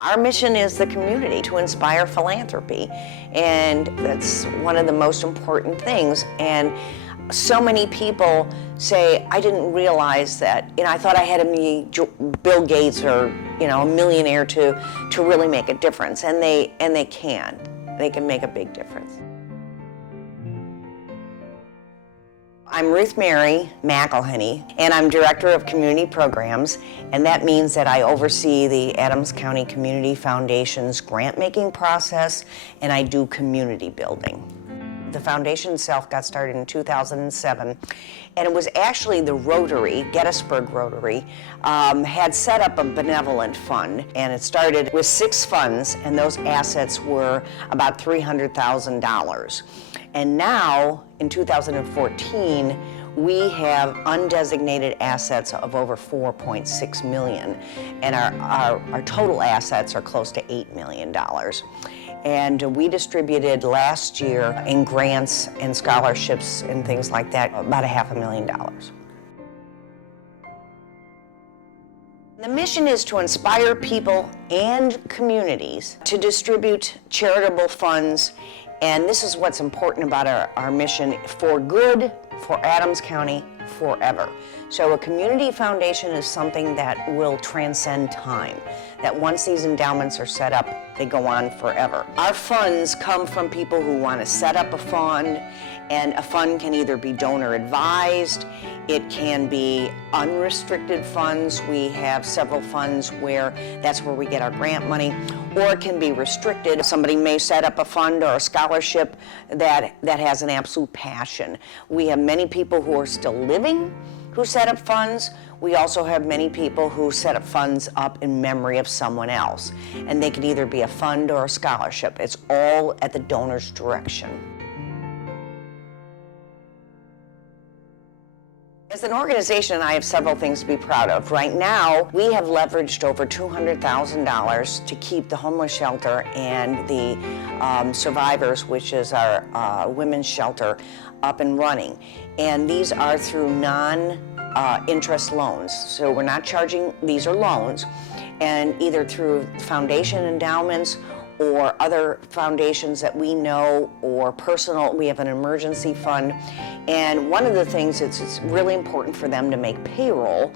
Our mission is the community, to inspire philanthropy, and that's one of the most important things. And so many people say, I didn't realize that, I thought I had to be Bill Gates or, a millionaire to really make a difference. And they can. They can make a big difference. I'm Ruth Mary McElhenney, and I'm Director of Community Programs, and that means that I oversee the Adams County Community Foundation's grant-making process, and I do community building. The foundation itself got started in 2007, and it was actually the Rotary, Gettysburg Rotary, had set up a benevolent fund, and it started with 6 funds, and those assets were about $300,000. And now, in 2014, we have undesignated assets of over $4.6 million, and our total assets are close to $8 million. And we distributed last year in grants and scholarships and things like that about $500,000. The mission is to inspire people and communities to distribute charitable funds, and this is what's important about our mission: for good, for Adams County, forever. So a community foundation is something that will transcend time, that once these endowments are set up, they go on forever. Our funds come from people who want to set up a fund, and a fund can either be donor advised, it can be unrestricted funds. We have several funds where that's where we get our grant money, or it can be restricted. Somebody may set up a fund or a scholarship that has an absolute passion. We have many people who are still living who set up funds. We also have many people who set up funds up in memory of someone else. And they can either be a fund or a scholarship. It's all at the donor's direction. As an organization, I have several things to be proud of. Right now, we have leveraged over $200,000 to keep the homeless shelter and the survivors, which is our women's shelter, up and running. And these are through non-interest loans. So we're not charging, these are loans, and either through foundation endowments or other foundations that we know, or personal. We have an emergency fund. And one of the things is it's really important for them to make payroll,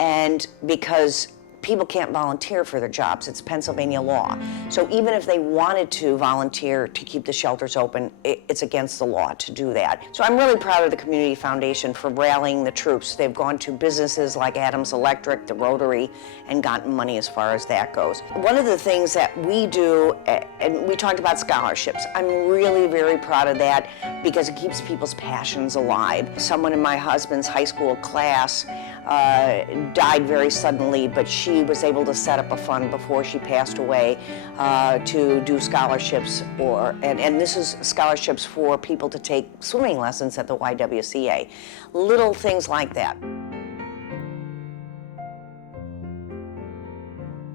and because people can't volunteer for their jobs. It's Pennsylvania law. So even if they wanted to volunteer to keep the shelters open, it's against the law to do that. So I'm really proud of the Community Foundation for rallying the troops. They've gone to businesses like Adams Electric, the Rotary, and gotten money as far as that goes. One of the things that we do, and we talked about scholarships, I'm really very proud of that because it keeps people's passions alive. Someone in my husband's high school class died very suddenly, but she was able to set up a fund before she passed away to do scholarships, and this is scholarships for people to take swimming lessons at the YWCA. Little things like that.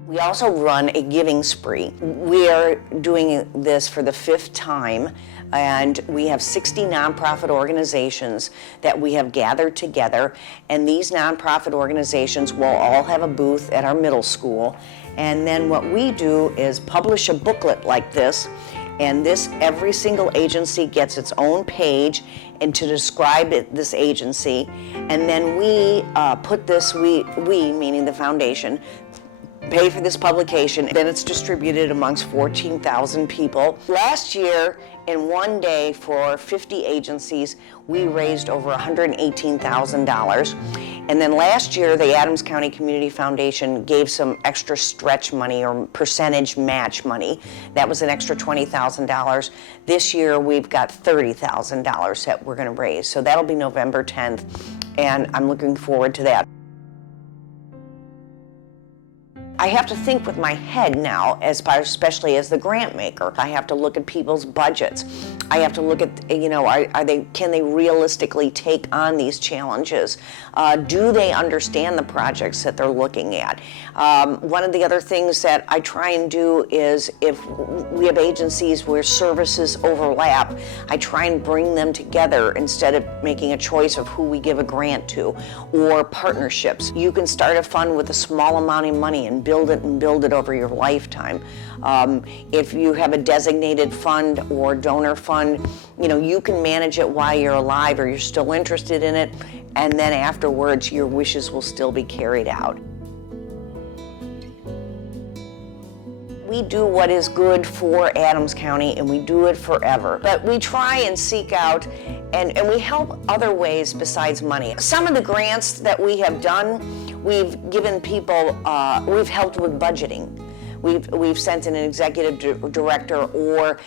We also run a giving spree. We are doing this for the 5th time, and we have 60 nonprofit organizations that we have gathered together, and these nonprofit organizations will all have a booth at our middle school. And then what we do is publish a booklet like this, and every single agency gets its own page and to describe this agency, and then we put this, we meaning the foundation, pay for this publication, then it's distributed amongst 14,000 people. Last year, in one day for 50 agencies, we raised over $118,000. And then last year, the Adams County Community Foundation gave some extra stretch money or percentage match money. That was an extra $20,000. This year, we've got $30,000 that we're gonna raise. So that'll be November 10th, and I'm looking forward to that. I have to think with my head now, especially as the grant maker. I have to look at people's budgets. I have to look at, can they realistically take on these challenges? Do they understand the projects that they're looking at? One of the other things that I try and do is, if we have agencies where services overlap, I try and bring them together instead of making a choice of who we give a grant to, or partnerships. You can start a fund with a small amount of money and build build it and build it over your lifetime. If you have a designated fund or donor fund, you can manage it while you're alive or you're still interested in it, and then afterwards your wishes will still be carried out. We do what is good for Adams County, and we do it forever. But we try and seek out, and we help other ways besides money. Some of the grants that we have done, we've given people, we've helped with budgeting. We've sent in an executive director, or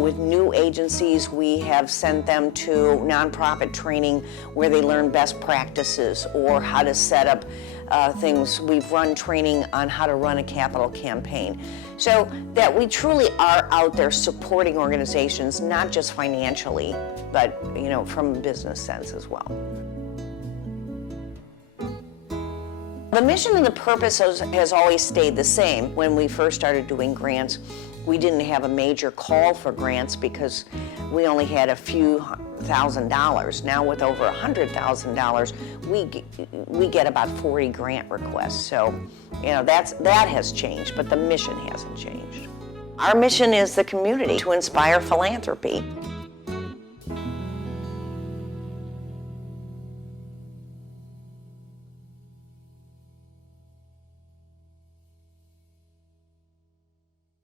with new agencies, we have sent them to nonprofit training where they learn best practices or how to set up things. We've run training on how to run a capital campaign. So that we truly are out there supporting organizations, not just financially, but from a business sense as well. The mission and the purpose has always stayed the same. When we first started doing grants, we didn't have a major call for grants because we only had a few $1,000. Now with over $100,000, we get about 40 grant requests. So, that has changed, but the mission hasn't changed. Our mission is the community, to inspire philanthropy.